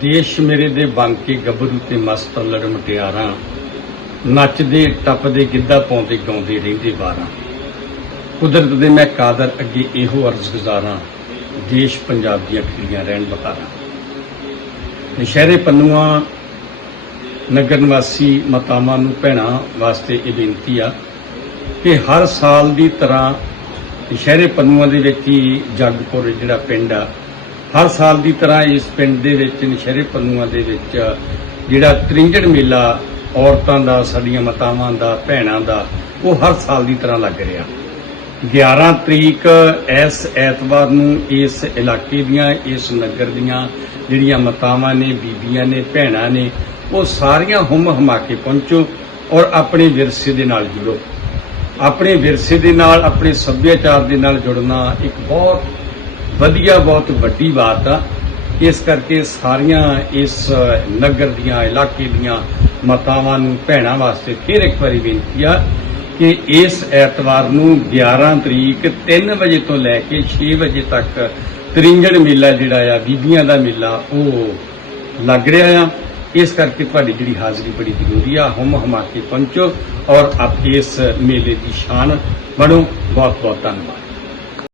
ਦੇਸ਼ ਮੇਰੇ ਦੇ ਬਾਂਕੇ ਗੱਭਰੂ ਤੇ ਮਸਤ ਲੜ ਮਟਿਆਰਾਂ ਨੱਚਦੇ ਟੱਪਦੇ ਗਿੱਧਾ ਪਾਉਂਦੇ ਗਾਉਂਦੇ ਰਹਿੰਦੇ ਵਾਰਾਂ। ਕੁਦਰਤ ਦੇ ਮੈਂ ਕਾਦਰ ਅੱਗੇ ਇਹੋ ਅਰਜ਼ ਗੁਜ਼ਾਰਾਂ, ਦੇਸ਼ ਪੰਜਾਬ ਦੀਆਂ ਖਿੜੀਆਂ ਰਹਿਣ ਬਹਾਰਾਂ। ਨਸ਼ਹਿਰੇ ਪੰਨੂਆਂ, ਨਗਰ ਨਿਵਾਸੀ ਮਤਾਵਾਂ ਨੂੰ ਭੈਣਾਂ ਵਾਸਤੇ ਇਹ ਬੇਨਤੀ ਆ ਕਿ ਹਰ ਸਾਲ ਦੀ ਤਰ੍ਹਾਂ ਨਸ਼ਹਿਰੇ ਪੰਨੂਆਂ ਦੇ ਵਿੱਚ ਹੀ ਜਗਪੁਰ ਜਿਹੜਾ ਪਿੰਡ ਆ ਹਰ ਸਾਲ ਦੀ ਤਰ੍ਹਾਂ ਇਸ ਪਿੰਡ ਦੇ ਵਿੱਚ, ਨਸ਼ਹਿਰੇ ਪੰਨੂਆਂ ਦੇ ਵਿੱਚ, ਜਿਹੜਾ ਤ੍ਰਿੰਜਣ ਮੇਲਾ ਔਰਤਾਂ ਦਾ, ਸਾਡੀਆਂ ਮਾਤਾਵਾਂ ਦਾ, ਭੈਣਾਂ ਦਾ, ਉਹ ਹਰ ਸਾਲ ਦੀ ਤਰ੍ਹਾਂ ਲੱਗ ਰਿਹਾ। 11 ਤਰੀਕ ਇਸ ਐਤਵਾਰ ਨੂੰ ਇਸ ਇਲਾਕੇ ਦੀਆਂ, ਇਸ ਨਗਰ ਦੀਆਂ ਜਿਹੜੀਆਂ ਮਾਤਾਵਾਂ ਨੇ, ਬੀਬੀਆਂ ਨੇ, ਭੈਣਾਂ ਨੇ, ਉਹ ਸਾਰੀਆਂ ਹੁਮ ਹਮਾ ਕੇ ਪਹੁੰਚੋ ਔਰ ਆਪਣੇ ਵਿਰਸੇ ਦੇ ਨਾਲ ਜੁੜੋ। ਆਪਣੇ ਵਿਰਸੇ ਦੇ ਨਾਲ, ਆਪਣੇ ਸੱਭਿਆਚਾਰ ਦੇ ਨਾਲ ਜੁੜਨਾ ਇੱਕ ਬਹੁਤ ਵਧੀਆ ਬਹੁਤ ਵੱਡੀ ਬਾਤ ਆ। ਇਸ ਕਰਕੇ ਸਾਰੀਆਂ ਇਸ ਨਗਰ ਦੀਆਂ, ਇਲਾਕੇ ਦੀਆਂ ਮਾਤਾਵਾਂ ਨੂੰ, ਭੈਣਾਂ ਵਾਸਤੇ ਫਿਰ ਇੱਕ ਵਾਰੀ ਬੇਨਤੀ ਆ ਕਿ ਇਸ ਐਤਵਾਰ ਨੂੰ 11 ਤਰੀਕ 3 ਵਜੇ ਤੋਂ ਲੈ ਕੇ 6 ਵਜੇ ਤੱਕ ਤ੍ਰਿੰਜਣ ਮੇਲਾ ਜਿਹੜਾ ਆ, ਬੀਬੀਆਂ ਦਾ ਮੇਲਾ, ਉਹ ਲੱਗ ਰਿਹਾ ਆ। ਇਸ ਕਰਕੇ ਤੁਹਾਡੀ ਜਿਹੜੀ ਹਾਜ਼ਰੀ ਬੜੀ ਜ਼ਰੂਰੀ ਆ। ਹਮ ਹਮਾ ਕੇ ਪਹੁੰਚੋ ਔਰ ਆਪ ਇਸ ਮੇਲੇ ਦੀ ਸ਼ਾਨ ਬਣੋ। ਬਹੁਤ ਬਹੁਤ ਧੰਨਵਾਦ।